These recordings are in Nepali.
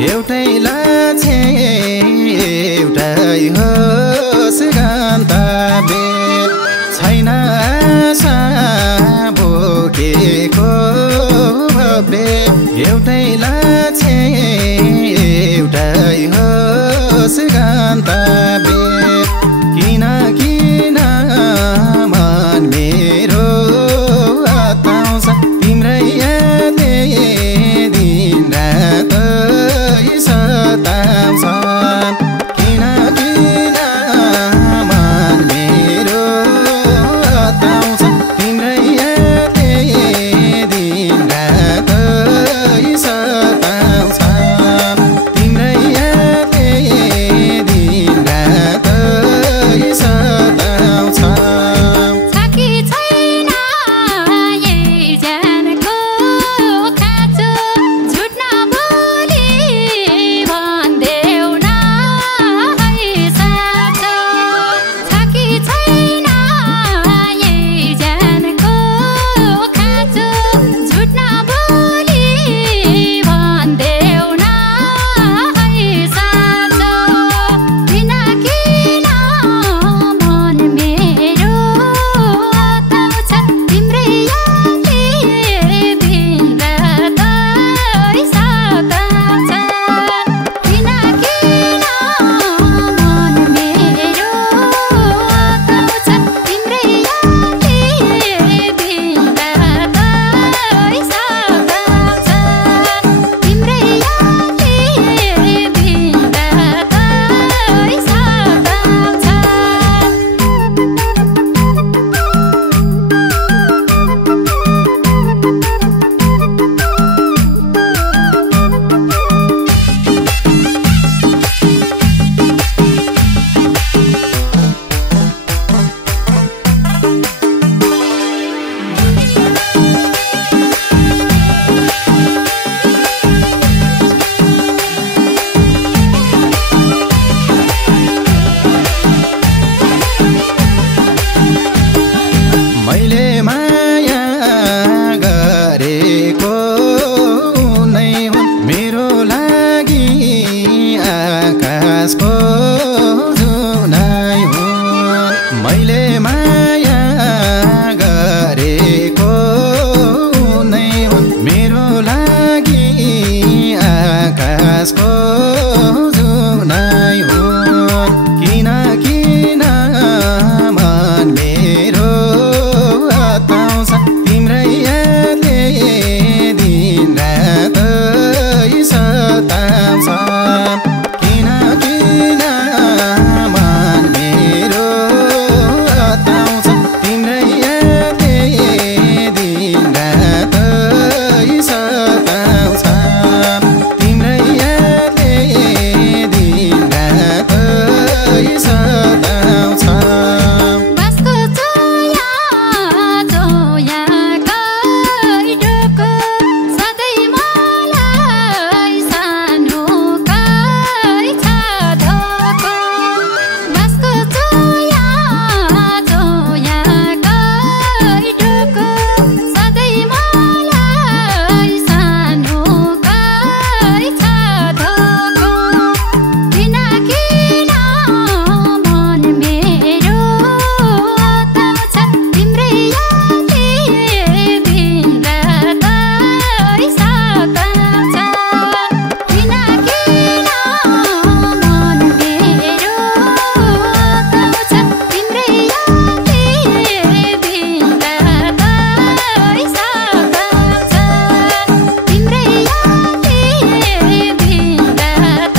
एउटै लाछे एउटै होस् गन्तव्य छैन आशा बोकेको भव्य एउटै लाछे एउटै होस् गन्तव्य किन किन मन मेरो आत्ताउँछ तिम्रै यादले दिन रात सताउँछ किन किन मन मेरो आत्ताउँछ तिम्रै यादले दिन रात सताउँछ तिम्रै यादले दिन रात सताउँछ साकी छैन यही ज्यानको खाँचो झुट नबोली भन्देऊ न है साँचो साकी छैन यही ज्यानको खाँचो झुट नबोली भन्देऊ न है साँचो किन किन मन मेरो आत्ताउँछ तिम्रै यादले दिन रात सताउँछ किन किन मन मेरो आत्ताउँछ तिम्रै यादले दिन रात सताउँछ तिम्रै यादले दिन रात मैले माया गरेको नै हुन् मेरो लागि आकाशको जुनै हुन् मैले माया गरेको नै हुन् मेरो लागि आकाशको जुनै हुन् किन किन मन मेरो आत्ताउँछ तिम्रै यादले दिन रात सताउँछ किन किन मन मेरो आत्ताउँछ तिम्रै यादले दिन रात सताउँछ तिम्रै यादले दिन रात सताउँछ बासको चोया चोया गइरहेको सधैँ मलाई सानो कै छ धोको बासको चोया चोया गइरहेको सधैँ मलाई सानो कै छ धोको किन किन मन मेरो आत्ताउँछ तिम्रै यादले दिन रात सताउँछ किन किन मन मेरो आत्ताउँछ तिम्रै यादले दिन रात सताउँछ तिम्रै यादले दिन रात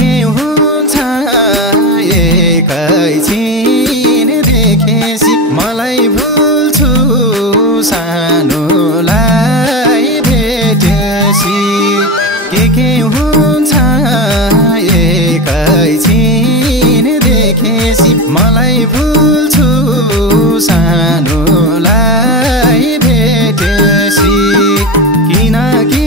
के हुन्छ एकैछिन देखेपछि मलाई भुल्छु सानोलाई भेटेपछि के हुन्छ एकैछिन देखेपछि मलाई भुल्छु सानोलाई भेटेपछि किन कि